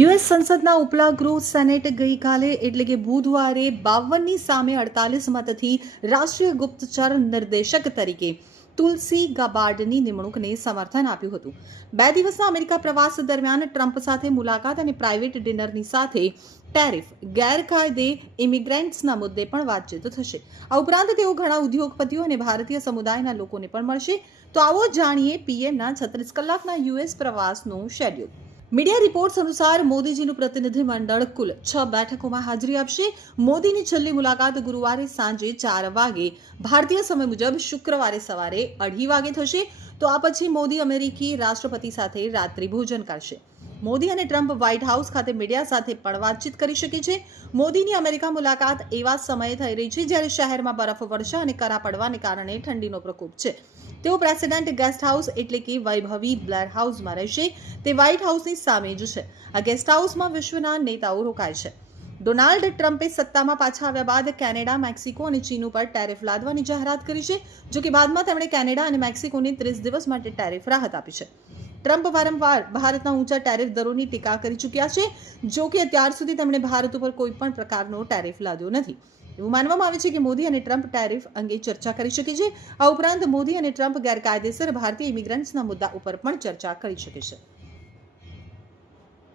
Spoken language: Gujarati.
યુએસ સંસદના ઉપલા ગૃહ સેનેટ ગઈકાલે એટલે કે બુધવારે 52ની સામે 48 મતથી રાષ્ટ્રીય ગુપ્તચર નિર્દેશક તરીકે તુલસી ગબાર્ડની નિમણૂકને સમર્થન આપ્યું હતું. 2 દિવસના અમેરિકા પ્રવાસ દરમિયાન ટ્રમ્પ સાથે મુલાકાત અને પ્રાઇવેટ ડિનરની સાથે ટેરિફ ગેરકાયદે ઇમિગ્રન્ટ્સના મુદ્દે પણ વાતચીત થશે. આ ઉપરાંત તેઓ ઘણા ઉદ્યોગપતિઓ અને ભારતીય સમુદાયના લોકોને પણ મળશે. તો આવો જાણીએ પીએમના 36 કલાકના યુએસ પ્રવાસનું શેડ્યુલ. મીડિયા રિપોર્ટ્સ અનુસાર મોદીજીનું પ્રતિનિધિમંડળ કુલ 6 બેઠકોમાં હાજરી આપશે. મોદીની છેલ્લી મુલાકાત ગુરુવારે સાંજે 4 વાગે ભારતીય સમય મુજબ શુક્રવારે સવારે 2:30 વાગે થશે. તો આ પછી મોદી અમેરિકી રાષ્ટ્રપતિ સાથે રાત્રિ ભોજન કરશે. મોદી અને ટ્રમ્પ વ્હાઇટ હાઉસ ખાતે મીડિયા સાથે પણ વાતચીત કરી શકે છે. મોદીની અમેરિકા મુલાકાત એવા સમયે થઈ રહી છે જ્યારે શહેરમાં બરફવર્ષા અને કરા પડવાને કારણે ઠંડીનો પ્રકોપ છે. તેઓ પ્રેસિડેન્ટ ગેસ્ટ હાઉસ એટલે કે વૈભવી બ્લેર હાઉસમાં રહેશે. તે વ્હાઇટ હાઉસની સામે જ છે. આ ગેસ્ટ હાઉસમાં વિશ્વના નેતાઓ રોકાય છે. ડોનાલ્ડ ટ્રમ્પે સત્તામાં પાછા આવ્યા બાદ કેનેડા, મેક્સિકો અને ચીન ઉપર ટેરિફ લાદવાની જાહેરાત કરી છે. જો કે બાદમાં તેમણે કેનેડા અને મેક્સિકોને 30 દિવસ માટે ટેરિફ રાહત આપી છે. ટ્રમ્પ વારંવાર ભારતના ઊંચા ટેરિફ દરોની ટીકા કરી ચૂક્યા છે. જો કે અત્યાર સુધી તેમણે ભારત ઉપર કોઈ પણ પ્રકારનો ટેરિફ લાદ્યો નથી. એવું માનવામાં આવે છે કે મોદી અને ટ્રમ્પ ટેરિફ અંગે ચર્ચા કરી શકે છે. આ ઉપરાંત મોદી અને ટ્રમ્પ ગેરકાયદેસર ભારતીય ઇમિગ્રન્ટ્સના મુદ્દા ઉપર પણ ચર્ચા કરી શકે છે.